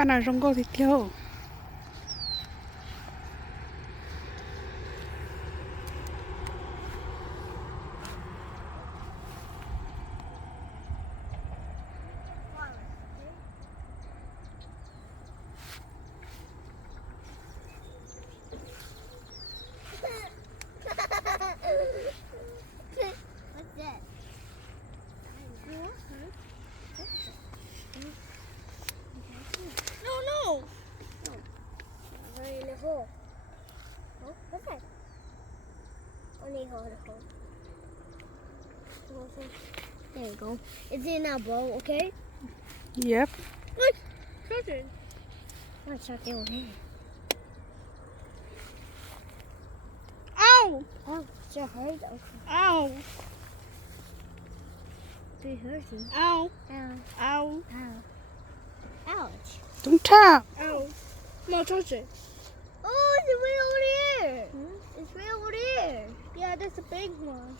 Bạn nào trong cô thì thiếu. What's that? No. Right in the hole. Oh, what's that? Only hold the hole. There you go. It's in a bowl, okay? Yep. Look! Children. What's that over here? Ow! Oh, it's your hurt? Okay. Ow! Be hurting. Ow! Ow. Ow! Ow. Ouch. Don't tap! Ow. No, touch it. Oh, it's way over there. It's way over there. Yeah, that's a big one.